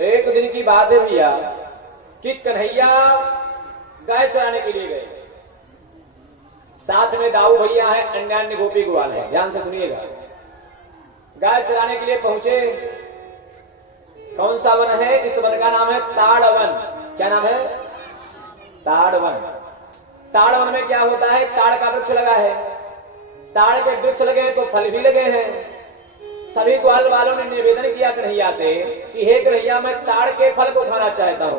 एक दिन की बात है भैया कि कन्हैया गाय चराने के लिए गए, साथ में दाऊ भैया है, अन्य अन्य गोपी ग्वाल है। ध्यान से सुनिएगा। गाय चराने के लिए पहुंचे। कौन सा वन है? इस वन का नाम है ताड़ वन। क्या नाम है? ताड़ वन। ताड़ वन में क्या होता है? ताड़ का वृक्ष लगा है, ताड़ के वृक्ष लगे तो फल भी लगे हैं। सभी ग्वाल वालों ने निवेदन किया कन्हैया से कि हे कन्हैया, मैं ताड़ के फल को खाना चाहता हूं।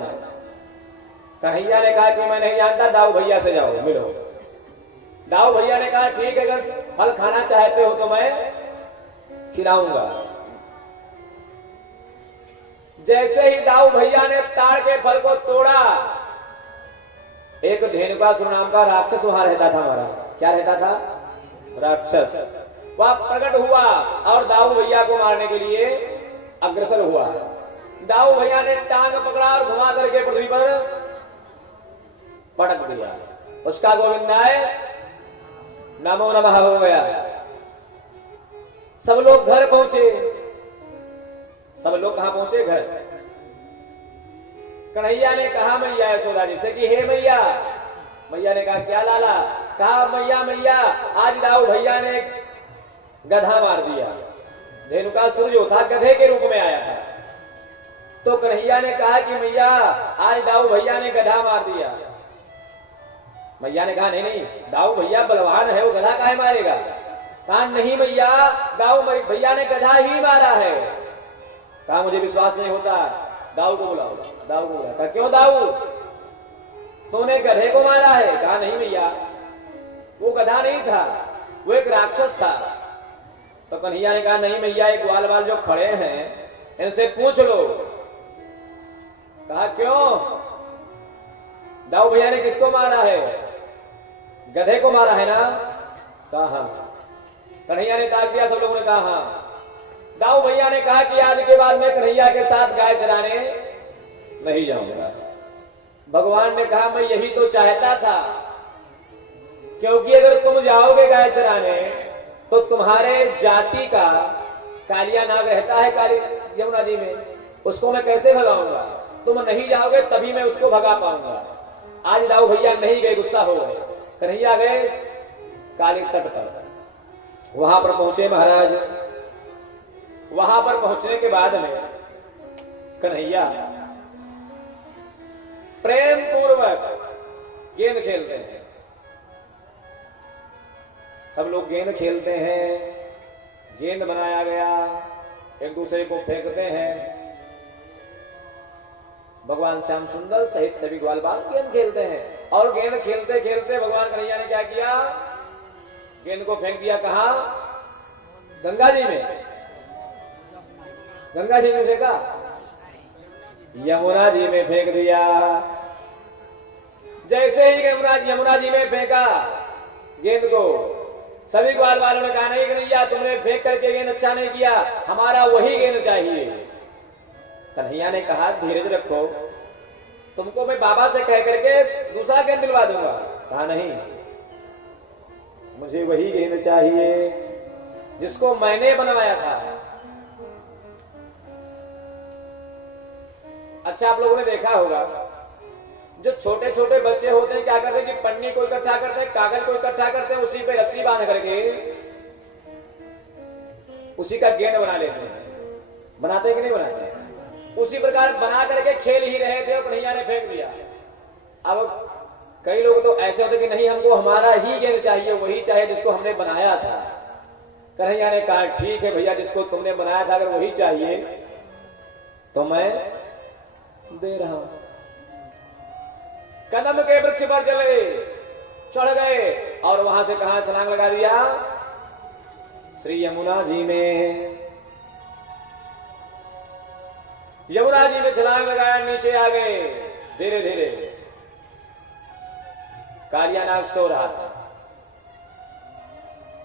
कन्हैया ने कहा कि मैं नहीं जानता, दाऊ भैया से जाओ मिलो। दाऊ भैया ने कहा ठीक है, अगर फल खाना चाहते हो तो मैं खिलाऊंगा। जैसे ही दाऊ भैया ने ताड़ के फल को तोड़ा, एक धेनुकासुर नाम का राक्षस वहां रहता था महाराज। क्या रहता था? राक्षस। वह प्रकट हुआ और दाऊ भैया को मारने के लिए अग्रसर हुआ। दाऊ भैया ने टांग पकड़ा और घुमा करके पृथ्वी पर पटक दिया। उसका गोविंदाय नमो नमः हो गया। सब लोग घर पहुंचे। सब लोग कहां पहुंचे? घर। कन्हैया ने कहा मैया यशोदा जी से कि हे मैया। मैया ने कहा क्या लाला? कहा मैया मैया, आज दाऊ भैया ने गधा मार दिया। धेनुकासुर जो था गधे के रूप में आया था। तो कन्हैया ने कहा कि मैया, आज दाऊ भैया ने गधा मार दिया। मैया ने कहा नहीं नहीं, दाऊ भैया बलवान है, वो गधा काहे मारेगा? कहा नहीं मैया, दाऊ भैया ने गधा ही मारा है। कहा मुझे विश्वास नहीं होता, दाऊ को बुलाओ। दाऊ को बुलाया। कहा क्यों दाऊ, तूने गधे को मारा है? कहा नहीं भैया, वो गधा नहीं था, वो एक राक्षस था। तो कन्हैया ने कहा नहीं भैया, एक ग्वाल वाल जो खड़े हैं इनसे पूछ लो। कहा क्यों, दाऊ भैया ने किसको मारा है? गधे को मारा है ना? कहा हाँ। कन्हैया ने ताक दिया। सब लोगों ने कहा हाँ। दाऊ भैया ने कहा कि आज के बाद मैं कन्हैया के साथ गाय चराने नहीं जाऊंगा। भगवान ने कहा मैं यही तो चाहता था, क्योंकि अगर तुम जाओगे गाय चराने तो तुम्हारे जाति का कालिया नाग रहता है काली यमुना जी में, उसको मैं कैसे भगाऊंगा? तुम नहीं जाओगे तभी मैं उसको भगा पाऊंगा। आज दाऊ भैया नहीं गए, गुस्सा हो गए। कन्हैया गए काली तट पर। वहां पर पहुंचे महाराज। वहां पर पहुंचने के बाद में कन्हैया प्रेम पूर्वक गेंद खेलते हैं। सब लोग गेंद खेलते हैं। गेंद बनाया गया, एक दूसरे को फेंकते हैं। भगवान श्याम सुंदर सहित सभी ग्वाल बाल गेंद खेलते हैं। और गेंद खेलते खेलते भगवान कन्हैया ने क्या किया? गेंद को फेंक दिया। कहां? गंगा जी में। गंगा जी में फेंका? यमुना जी में फेंक दिया। जैसे ही यमुना जी में फेंका गेंद को, सभी ग्वाल वालों ने कहा नहीं कन्हैया, तुमने फेंक करके गेंद अच्छा नहीं किया, हमारा वही गेंद चाहिए। कन्हैया ने कहा धीरज रखो, तुमको मैं बाबा से कह करके दूसरा गेंद दिलवा दूंगा। कहा नहीं, मुझे वही गेंद चाहिए जिसको मैंने बनवाया था। अच्छा, आप लोगों ने देखा होगा जो छोटे छोटे बच्चे होते हैं क्या करते हैं कि पन्नी को इकट्ठा करते हैं, कागज को इकट्ठा करते हैं, उसी पे रस्सी बांध करके उसी का गेंद बना लेते हैं। बनाते हैं कि नहीं बनाते हैं? उसी प्रकार बना करके खेल ही रहे थे और कन्हैया ने फेंक दिया। अब कई लोग तो ऐसे होते कि नहीं, हमको हमारा ही गेंद चाहिए, वही चाहिए जिसको हमने बनाया था। कन्हैया ने कहा ठीक है भैया, जिसको तुमने बनाया था अगर वही चाहिए तो मैं दे रहा हूं। कदम के वृक्ष पर चढ़ गए और वहां से कहा छलांग लगा दिया? श्री यमुना जी में। यमुना जी में छलांग लगाया, नीचे आ गए। धीरे धीरे कालिया नाग सो रहा था।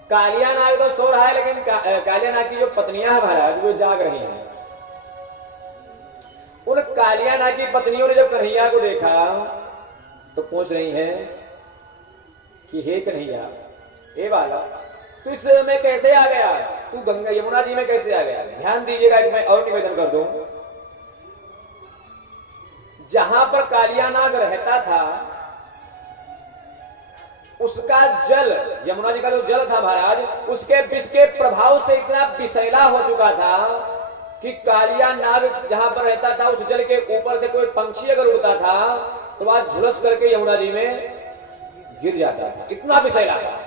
कालिया नाग तो सो रहा है, लेकिन कालिया नाग की जो पत्नियां हैं महाराज वो जाग रही हैं। उन कालिया नाग की पत्नियों ने जब कन्हैया को देखा तो पूछ रही हैं कि हे कन्हैया, ए बाला, तू इस में कैसे आ गया? तू गंगा यमुना जी में कैसे आ गया? ध्यान दीजिएगा कि मैं और निवेदन कर दूं। जहां पर कालिया नाग रहता था उसका जल, यमुना जी का जो जल था महाराज, उसके विष के प्रभाव से इतना विषैला हो चुका था कि कालिया नाग जहां पर रहता था उस जल के ऊपर से कोई पंछी अगर उड़ता था तो वह झुलस करके यमुना जी में गिर जाता था, इतना विषैला था।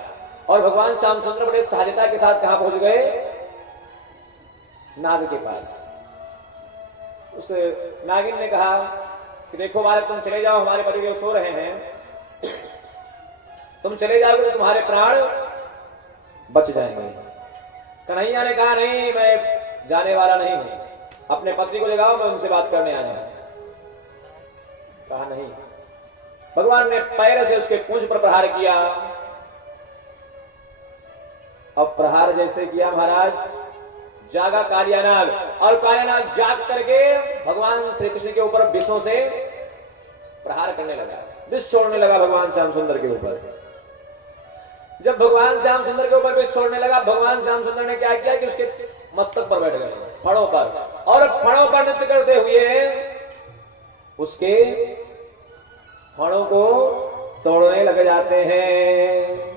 और भगवान श्यामचंद्र बड़े सहजता के साथ कहां पहुंच गए? नाग के पास। उस नागिन ने कहा कि देखो बालक, तुम चले जाओ, हमारे पतिदेव सो रहे हैं, तुम चले जाओगे तो तुम्हारे प्राण बच जाएंगे। कन्हैया ने कहा नहीं, मैं जाने वाला नहीं हूं, अपने पति को ले जाओ, मैं उनसे बात करने आया हूं। कहा नहीं। भगवान ने पैर से उसके पूंछ पर प्रहार किया। अब प्रहार जैसे किया महाराज, जागा कालियानाग, और कालियानाग जाग करके भगवान श्री कृष्ण के ऊपर विषों से प्रहार करने लगा, विष छोड़ने लगा भगवान श्याम सुंदर के ऊपर। जब भगवान श्याम सुंदर के ऊपर विष छोड़ने लगा, भगवान श्याम सुंदर ने क्या किया कि उसके मस्तक पर बैठ गए, फड़ों पर, और फड़ों पर नृत्य करते हुए उसके फड़ों को तोड़ने लग जाते हैं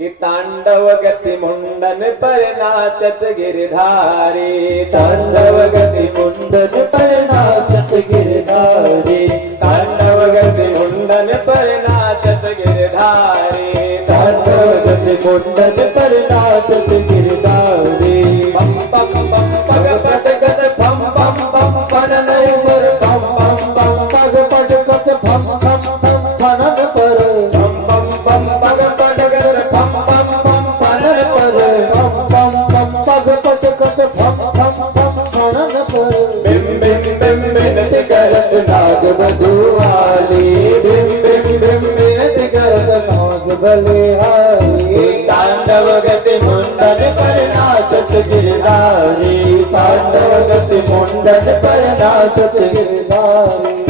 कि तांडव गति मुंडन पर नाचत गिरधारी, तांडव गति मुंडन पर नाचत गिरधारी, तांडव गति मुंडन पर नाचत गिरधारी, तांडव गति मुंडन पर नाचत गिरधारी। पम पम पम पग पट गत पम पम पम फनन पर पम पम पम पग पट गत पम पम पम फनन पर, पम पम पम पग पट गत पम पम पम फनन पर, पम पम पम पग पट गत पम पम पम फनन पर। बिम बिम बिम बिनति करत नाग बधुआली, बिम बिम बिम बिनति करत नाग बलिहारी। तांडव गति मुंडन पर नाचत गिरधारी, तांडव गति मुंडन पर नाचत गिरधारी।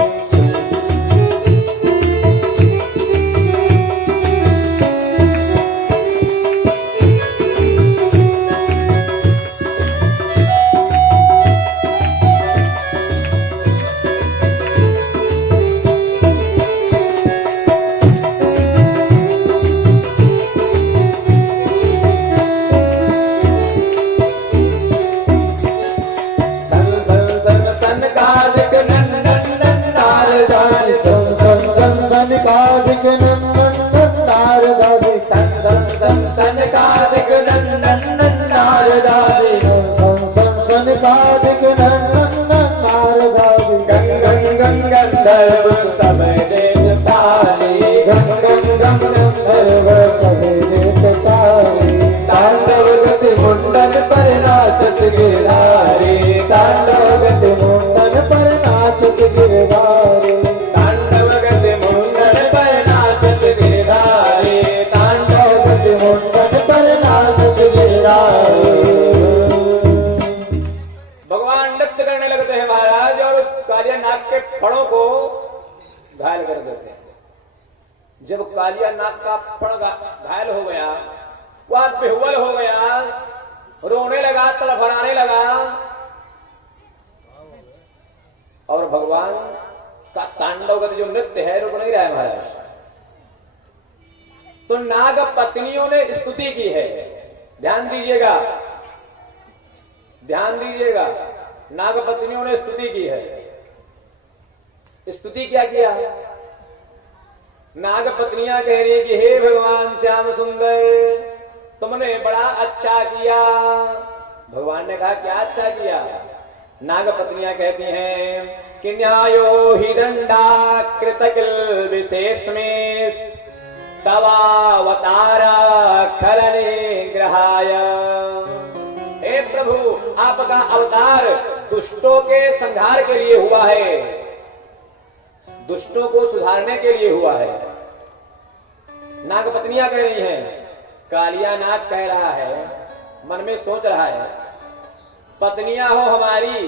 सनकादिक नंदन नारदादी, सनकादिक नंदन नारदादी, सनकादिक नंदन नारदादी। गंगन गंगंधर्व समय देश पाली, गंगन गंगंधर्व समय देश पाली। तांडव गति मुंडन पर नाचत गिरधारी, तांडव गति मुंडन पर नाचत गिरधारी। भगवान नृत्य करने लगते हैं महाराज, और कालिया नाग के फड़ों को घायल कर देते हैं। जब कालिया नाग का फड़ घायल हो गया, वह बेहुल हो गया, रोने लगा, तड़फड़ाने लगा, और भगवान का तांडवगत जो नृत्य है रुक नहीं रहा है महाराज। तो नाग पत्नियों ने स्तुति की है, ध्यान दीजिएगा, ध्यान दीजिएगा, नाग पत्नियों ने स्तुति की है। स्तुति क्या किया? नाग पत्नियां कह रही कि हे भगवान श्याम सुंदर, तुमने बड़ा अच्छा किया। भगवान ने कहा क्या अच्छा किया? नाग पत्नियां कहती हैं कि न्यायो ही दंडा कृतकिल विशेष में तवावतारा खलने ग्रहाय। हे प्रभु, आपका अवतार दुष्टों के संहार के लिए हुआ है, दुष्टों को सुधारने के लिए हुआ है। नाग पत्नियां कह रही हैं, कालिया नाग कह रहा है, मन में सोच रहा है, पत्नियां हो हमारी,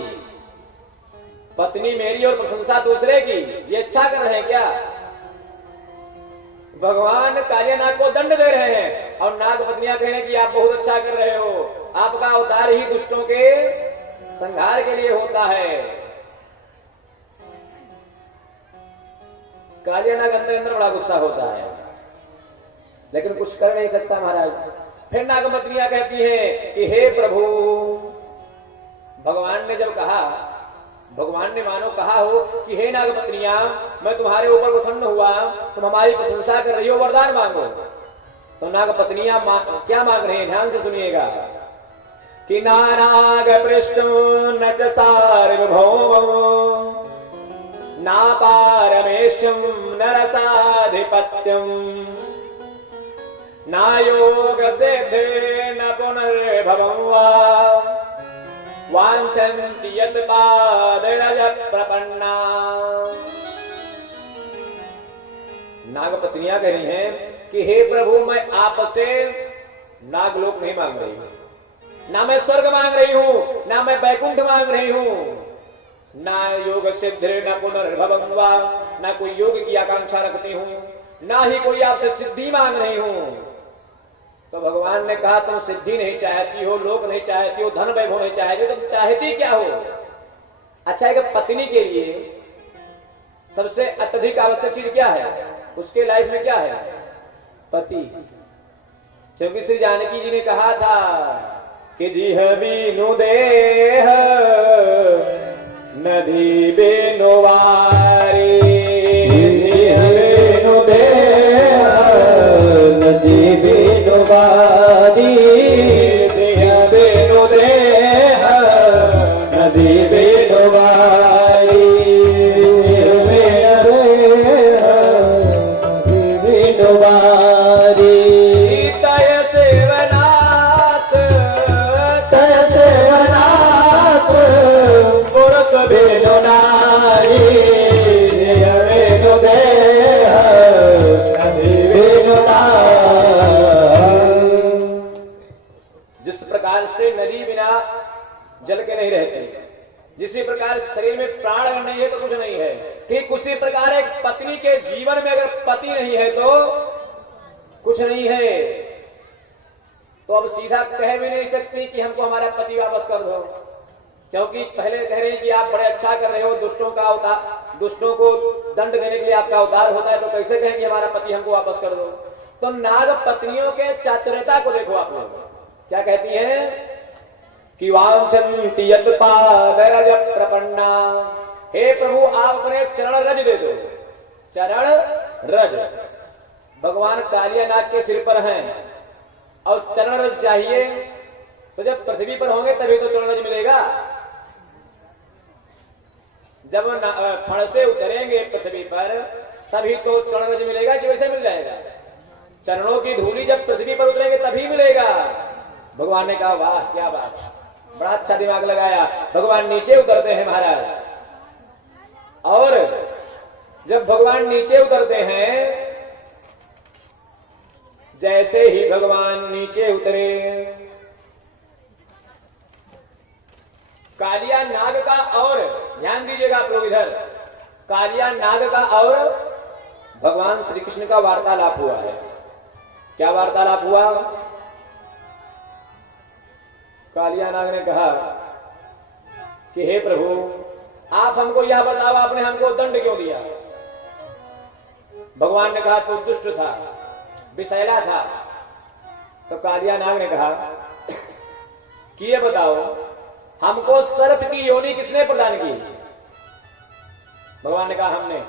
पत्नी मेरी और प्रशंसा दूसरे की, ये अच्छा कर रहे हैं क्या? भगवान कालिया नाग को दंड दे रहे हैं, और नाग पत्नियां कह रहे हैं कि आप बहुत अच्छा कर रहे हो, आपका अवतार ही दुष्टों के संहार के लिए होता है। कालिया नाग अंदर अंदर बड़ा गुस्सा होता है, लेकिन कुछ कर नहीं सकता महाराज। फिर नागपत्नियां कहती हैं कि हे प्रभु, भगवान ने जब कहा, भगवान ने मानो कहा हो कि हे नागपत्नियां, मैं तुम्हारे ऊपर प्रसन्न हुआ, तुम हमारी प्रशंसा कर रही हो, वरदान मांगो। तो नागपत्नियां क्या मांग रही हैं, ध्यान से सुनिएगा। कि नानाग पृष्ठं न च सार्वभौमं ना पारमेष्ठ्यं न रसाधिपत्यं ना योग सिद्धे न पुनर्भवं वा वाञ्छन्ति यत् पादरज प्रपन्ना। नागपत्नियां कह रही हैं कि हे प्रभु, मैं आपसे नागलोक नहीं मांग रही हूं, ना मैं स्वर्ग मांग रही हूं, ना मैं बैकुंठ मांग रही हूं, ना योग सिद्ध न पुनर्भवं वा, ना कोई योग की आकांक्षा रखती हूं, ना ही कोई आपसे सिद्धि मांग रही हूं। तो भगवान ने कहा तुम सिद्धि नहीं चाहती हो, लोक नहीं चाहती हो, धन वैभव नहीं चाहती हो, तुम चाहती क्या हो? अच्छा है कि पत्नी के लिए सबसे अत्यधिक आवश्यक चीज क्या है, उसके लाइफ में क्या है? पति। क्योंकि श्री जानकी जी ने कहा था कि जिह बीनु देह नदी बेनु वारी, जिह बीनु देह नदी बेनु वारी, जिह बीनु देह नदी बेनु वारी, जिह बीनु देह नदी बेनु वारी। तय सेवनाथ पुरुष बेनु नारी, बेनु देह बेनु नारी। जिस प्रकार से नदी बिना जल के नहीं रहती, जिसी प्रकार शरीर में प्राण अगर नहीं है तो कुछ नहीं है, ठीक उसी प्रकार एक पत्नी के जीवन में अगर पति नहीं है तो कुछ नहीं है। तो अब सीधा कह भी नहीं सकती कि हमको हमारा पति वापस कर दो, क्योंकि पहले कह रही कि आप बड़े अच्छा कर रहे हो, दुष्टों को दंड देने के लिए आपका अवतार होता है, तो कैसे कहें कि हमारा पति हमको वापस कर दो? तो नाग पत्नियों के चातुर्यता को देखो आप लोग, क्या कहती हैं कि वांछन्ति यत् पादरज प्रपन्ना, हे प्रभु आप अपने चरण रज दे दो। चरण रज भगवान कालिया नाग के सिर पर हैं और चरण रज चाहिए, तो जब पृथ्वी पर होंगे तभी तो चरण रज मिलेगा। जब फण से उतरेंगे पृथ्वी पर तभी तो चरण रज मिलेगा, कि वैसे मिल जाएगा? चरणों की धूली जब पृथ्वी पर उतरेंगे तभी मिलेगा। भगवान ने कहा वाह क्या बात, बड़ा अच्छा दिमाग लगाया। भगवान नीचे उतरते हैं महाराज, और जब भगवान नीचे उतरते हैं, जैसे ही भगवान नीचे उतरे, कालिया नाग का, और ध्यान दीजिएगा आप लोग इधर, कालिया नाग का और भगवान श्री कृष्ण का वार्तालाप हुआ है। क्या वार्तालाप हुआ? कालिया नाग ने कहा कि हे प्रभु आप हमको यह बताओ, आपने हमको दंड क्यों दिया? भगवान ने कहा तू दुष्ट था, विषैला था। तो कालिया नाग ने कहा कि ये बताओ हमको सर्प की योनि किसने प्रदान की? भगवान ने कहा हमने।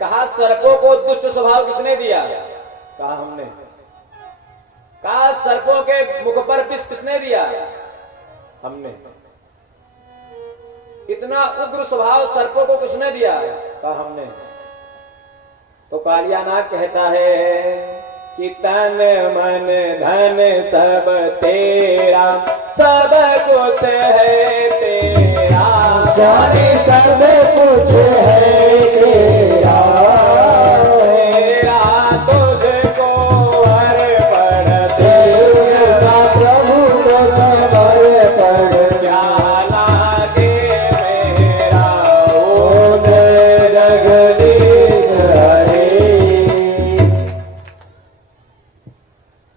कहा सर्पों को दुष्ट स्वभाव किसने दिया? कहा हमने। कहा सर्पों के मुख पर विष किसने दिया? हमने। इतना उग्र स्वभाव सर्पों को किसने दिया? कहा हमने। तो कालिया नाग कहता है कि तन मन धन सब तेरा, सब कुछ है तेरा, स्वामी सब कुछ है तेरा, तेरा तुझको अर्पण देगा प्रभु को सब अर्पण, क्या लागे मेरा ओ जगदीश हरे।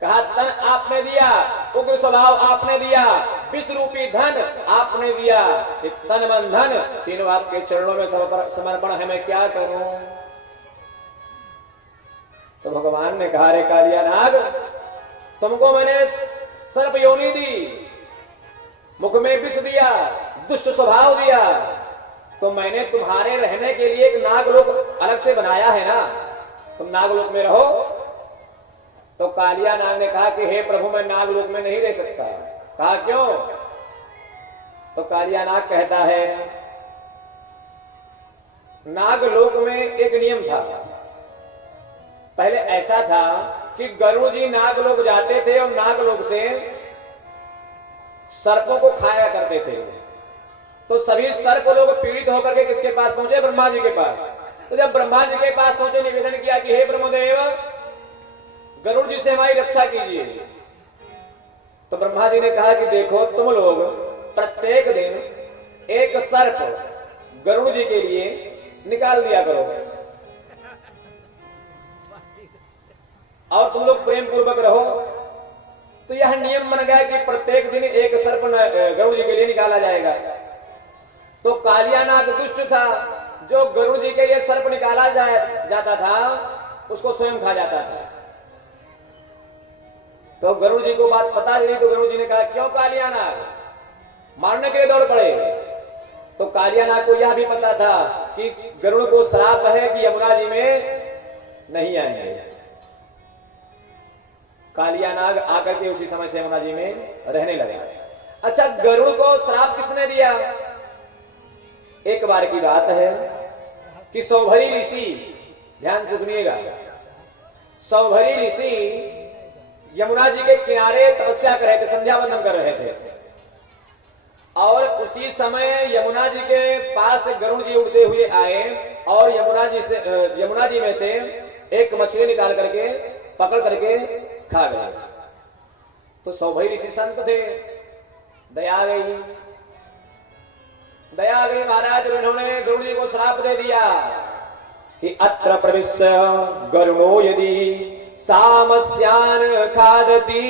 कहा तन आपने दिया, उग्र स्वभाव आपने दिया, विष रूपी धन आपने दिया, तन मन धन तीनों आपके चरणों में समर्पण है, मैं क्या करूं? तो भगवान ने कहा, रे कालिया नाग, तुमको मैंने सर्प योनि दी, मुख में विष दिया, दुष्ट स्वभाव दिया, तो मैंने तुम्हारे रहने के लिए एक नागलोक अलग से बनाया है ना, तुम नागलोक में रहो। तो कालिया नाग ने कहा कि हे प्रभु, मैं नागलोक में नहीं रह सकता। कहा क्यों? तो कालिया नाग कहता है, नागलोक में एक नियम था। पहले ऐसा था कि गरुड़ जी नागलोक जाते थे और नागलोक से सर्पों को खाया करते थे। तो सभी सर्प लोग पीड़ित होकर के किसके पास पहुंचे? ब्रह्मा जी के पास। तो जब ब्रह्मा जी के पास पहुंचे, निवेदन किया कि हे ब्रह्मदेव, गरुड़ जी से हमारी रक्षा कीजिए। तो ब्रह्मा जी ने कहा कि देखो, तुम लोग प्रत्येक दिन एक सर्प गरुड़ जी के लिए निकाल दिया करो, और तुम लोग प्रेम पूर्वक रहो। तो यह नियम बन गया कि प्रत्येक दिन एक सर्प गरुड़ जी के लिए निकाला जाएगा। तो कालिया नाग दुष्ट था, जो गरुड़ जी के लिए सर्प निकाला जाता था उसको स्वयं खा जाता था। तो गरुड़ जी को बात पता चली, तो गरुड़ जी ने कहा, क्यों कालिया नाग, मारने के लिए दौड़ पड़े? तो कालिया नाग को यह भी पता था कि गरुड़ को श्राप है कि यमुना जी में नहीं आएंगे। कालिया नाग आकर के उसी समय से यमुना जी में रहने लगा। अच्छा, गरुड़ को श्राप किसने दिया? एक बार की बात है कि सौभरी ऋषि, ध्यान से सुनिएगा, सौभरी ऋषि यमुना जी के किनारे तपस्या कर रहे थे, संध्या वंदन कर रहे थे, और उसी समय यमुना जी के पास गरुड़ जी उड़ते हुए आए और यमुना जी में से एक मछली निकाल करके पकड़ करके खा गए। तो सौभरी ऋषि संत थे, दया आ गई महाराज। उन्होंने गरुड़ जी को श्राप दे दिया कि अत्र प्रविश्य गरुणो यदि सामस्यान खादति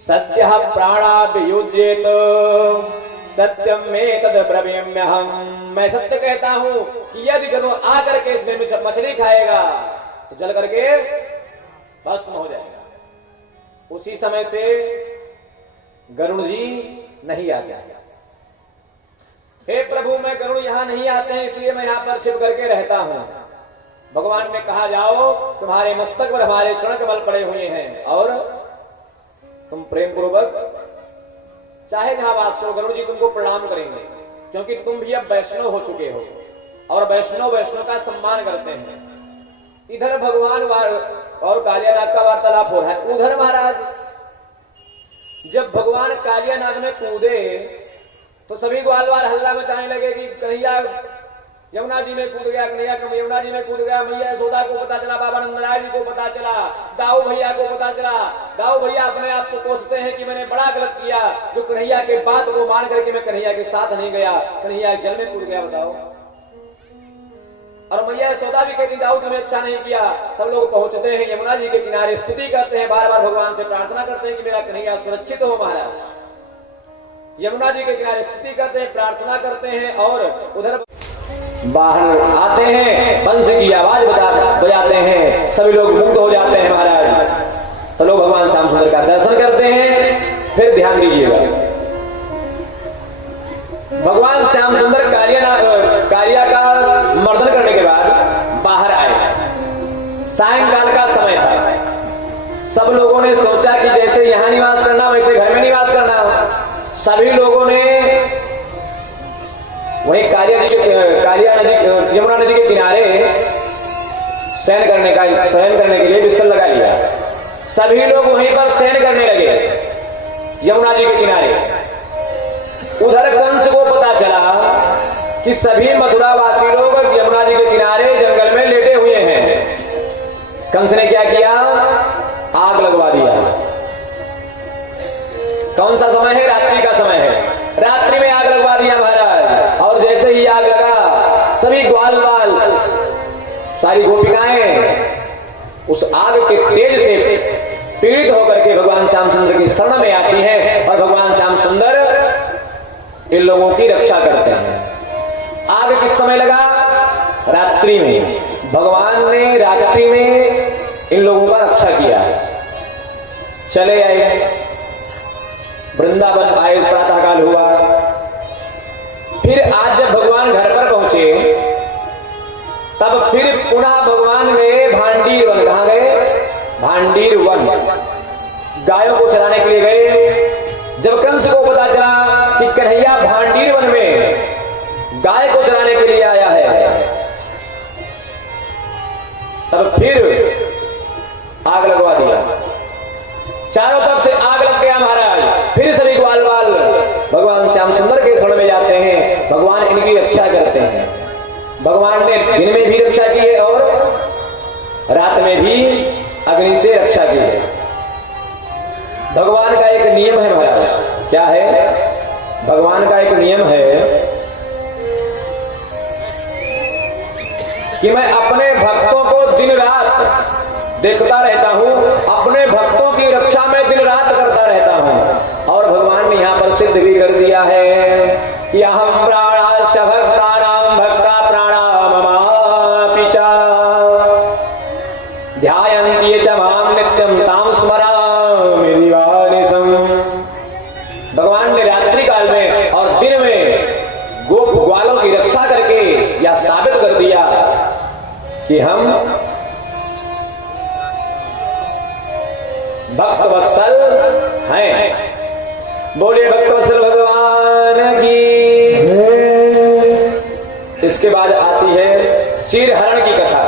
सद्यः प्राणाभियुज्येत सत्यम में तद ब्रवीम्यहम्। मैं सत्य कहता हूं कि यदि गरुड़ आकर के इसमें मछली खाएगा तो जल करके भस्म हो जाएगा। उसी समय से गरुड़ जी नहीं आ गया। हे प्रभु, मैं गरुड़ यहां नहीं आते हैं, इसलिए मैं यहां पर छिप करके रहता हूं। भगवान ने कहा, जाओ, तुम्हारे मस्तक पर हमारे चरण कमल पड़े हुए हैं और तुम प्रेम पूर्वक चाहे जहां वास करो, गरुड़ जी तुमको प्रणाम करेंगे, क्योंकि तुम भी अब वैष्णव हो चुके हो और वैष्णव का सम्मान करते हैं। इधर भगवान और कालिया नाग का वार्तालाप हो रहा है। उधर महाराज, जब भगवान कालिया नाग में कूदे तो सभी ग्वालवाल हल्ला मचाने लगे कि कन्हैया यमुना जी में कूद गया, कन्हैया यमुना जी में कूद गया। मैया यशोदा को पता चला, बाबा नंदलाल जी को पता चला, दाऊ भैया को पता चला। दाऊ भैया अपने आप को कोसते हैं कि मैंने बड़ा गलत किया, जो कन्हैया के बात को मान करके मैं कन्हैया के साथ नहीं गया, कन्हैया जल में कूद गया, बताओ। और मैया यशोदा भी कहती, दाऊ तुमने अच्छा नहीं किया। सब लोग पहुंचते हैं यमुना जी के किनारे, स्तुति करते हैं, बार बार भगवान से प्रार्थना करते हैं कि मेरा कन्हैया सुरक्षित हो महाराज। यमुना जी के किनारे स्तुति करते हैं, प्रार्थना करते हैं, और उधर बाहर आते हैं, बंसी की आवाज बजाते हैं, सभी लोग मुक्त हो जाते हैं महाराज। सब लोग भगवान श्याम सुंदर का दर्शन करते हैं। फिर ध्यान दीजिएगा, भगवान श्याम सुंदर कालिया का मर्दन करने के बाद बाहर आए। सायंकाल का समय था। सब लोगों ने सोचा कि जैसे यहां निवास करना वैसे घर में निवास करना। सभी लोगों ने वहीं यमुना नदी के किनारे शयन करने के लिए बिस्तर लगा लिया। सभी लोग वहीं पर शयन करने लगे यमुना जी के किनारे। उधर कंस को पता चला कि सभी मथुरावासी लोग यमुना जी के किनारे जंगल में लेटे हुए हैं। कंस ने क्या किया? आग लगवा दिया। कौन सा समय है? रात्रि का समय है। रात्रि में आग लगवा दिया महाराज। और जैसे ही आग लगा, सभी ग्वालवाल, सारी गोपिकाएं उस आग के तेज से पीड़ित होकर के भगवान श्याम सुंदर की शरण में आती हैं और भगवान श्याम सुंदर इन लोगों की रक्षा करते हैं। आग किस समय लगा? रात्रि में। भगवान ने रात्रि में इन लोगों का रक्षा किया। चले आए, वृंदावन आए, प्रातःकाल हुआ। फिर आज जब भगवान घर पर पहुंचे तब फिर पुनः भगवान ने भांडीर वन, कहां गए? भांडीर वन, गायों को चराने के लिए गए। जब कंस को पता चला कि कन्हैया भांडीर वन में गाय को चराने के लिए आया है, तब फिर आग लगवा दिया। चारों तरफ से आग लग गया महाराज। फिर सभी ग्वाल बाल भगवान श्याम सुंदर के शरण में जाते हैं। भगवान इनकी रक्षा करते हैं। भगवान ने दिन में भी रक्षा की है और रात में भी अग्नि से रक्षा की है। भगवान का एक नियम है महाराज। क्या है? भगवान का एक नियम है कि मैं अपने भक्तों को दिन रात देखता रहता हूं, अपने भक्तों की रक्षा में दिन रात करता रहता हूं। और भगवान ने यहां पर सिद्ध भी कर दिया है कि अहम प्राणाश भक्तानां भक्ता प्राणा ममापि च ध्यायन्ति च मां नित्यं तां स्मरामि दिवानिशम्। भगवान ने रात्रि काल में और दिन में गोप ग्वालों की रक्षा करके यह साबित कर दिया कि हम भक्त वत्सल हैं। बोले भक्त वत्सल भगवान की। इसके बाद आती है चीरहरण की कथा।